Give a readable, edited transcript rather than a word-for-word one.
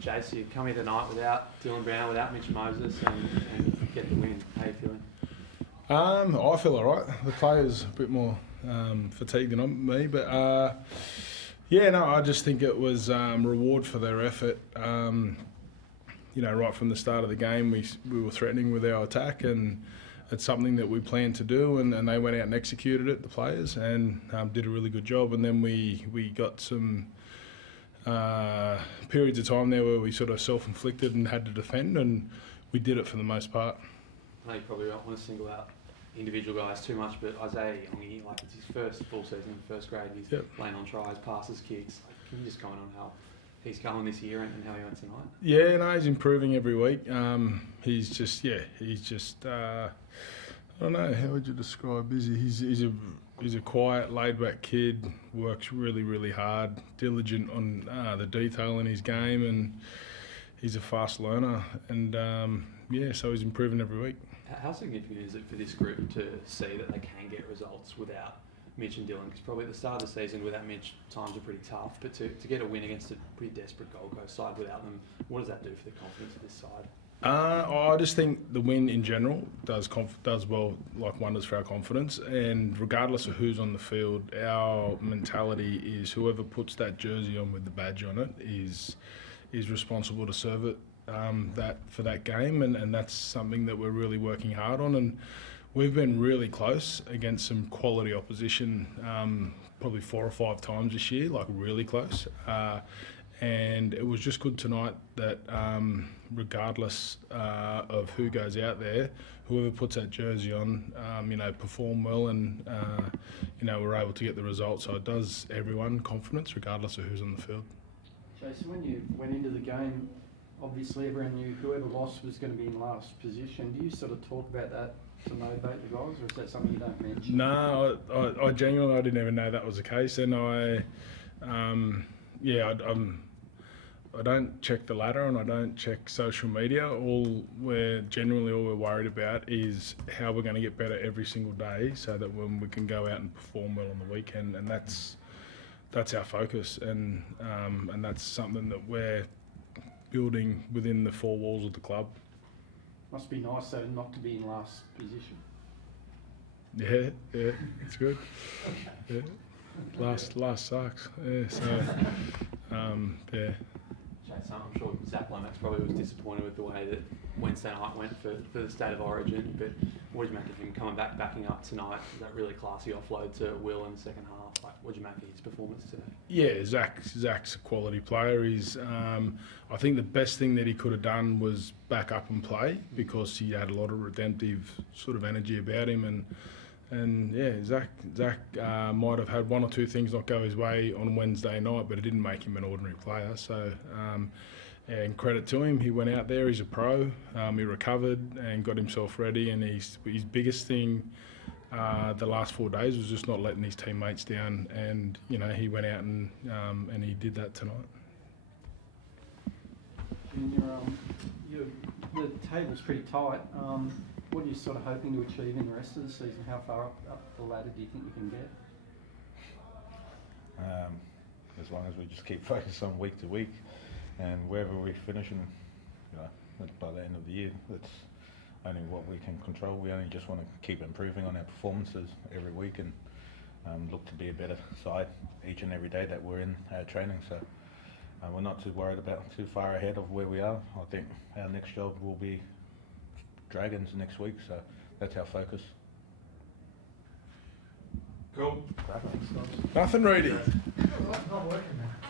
Jace, you come here tonight without Dylan Brown, without Mitch Moses, and get the win. How are you feeling? I feel all right. The players a bit more fatigued than me, but I just think it was reward for their effort. Right from the start of the game, we were threatening with our attack, and it's something that we planned to do, and they went out and executed it, the players, and did a really good job. And then we got some periods of time there where we sort of self-inflicted and had to defend, and we did it for the most part. I know you probably don't want to single out individual guys too much, but Isaiah Yongi, it's his first full season in first grade. He's playing on tries, passes, kicks. Can you just comment on how he's going this year and how he went tonight? Yeah, no, he's improving every week. He's just I don't know, how would you describe? He's a quiet, laid-back kid. Works really, really hard. Diligent on the detail in his game, and he's a fast learner. And so he's improving every week. How significant is it for this group to see that they can get results without Mitch and Dylan? Because probably at the start of the season without Mitch, times are pretty tough. But to get a win against a pretty desperate Gold Coast side without them, what does that do for the confidence of this side? I just think the win in general does wonders for our confidence. And regardless of who's on the field, our mentality is whoever puts that jersey on with the badge on it is responsible to serve it for that game, and that's something that we're really working hard on. And we've been really close against some quality opposition, probably 4 or 5 times this year, really close. And it was just good tonight that regardless of who goes out there, whoever puts that jersey on, perform well, and we're able to get the result. So it does everyone confidence, regardless of who's on the field. Jason, when you went into the game, obviously everyone knew whoever lost was going to be in last position. Do you sort of talk about that to motivate the guys, or is that something you don't mention? No, I genuinely didn't even know that was the case, and I don't check the ladder and I don't check social media. All we're worried about is how we're going to get better every single day, so that when we can go out and perform well on the weekend, and that's our focus, and that's something that we're building within the 4 walls of the club. Must be nice though not to be in last position. Yeah, it's good. Yeah. Last sucks. Yeah, so yeah. Jason, I'm sure Zach Lomax probably was disappointed with the way that Wednesday night went for the State of Origin, but what did you make of him coming backing up tonight? That really classy offload to Will in the second half. What did you make of his performance today? Yeah, Zach's a quality player. He's I think the best thing that he could have done was back up and play, because he had a lot of redemptive sort of energy about him, and yeah, Zach might have had 1 or 2 things not go his way on Wednesday night, but it didn't make him an ordinary player. So, and credit to him, he went out there, he's a pro, he recovered and got himself ready, and his biggest thing the last 4 days was just not letting his teammates down, and he went out and he did that tonight. And the table's pretty tight. What are you sort of hoping to achieve in the rest of the season? How far up the ladder do you think you can get? As long as we just keep focused on week to week, and wherever we finish, and by the end of the year, that's only what we can control. We only just want to keep improving on our performances every week, and look to be a better side each and every day that we're in our training. So we're not too worried about too far ahead of where we are. I think our next job will be Dragons next week, so that's our focus. Cool. Nothing, Reedy. Not working.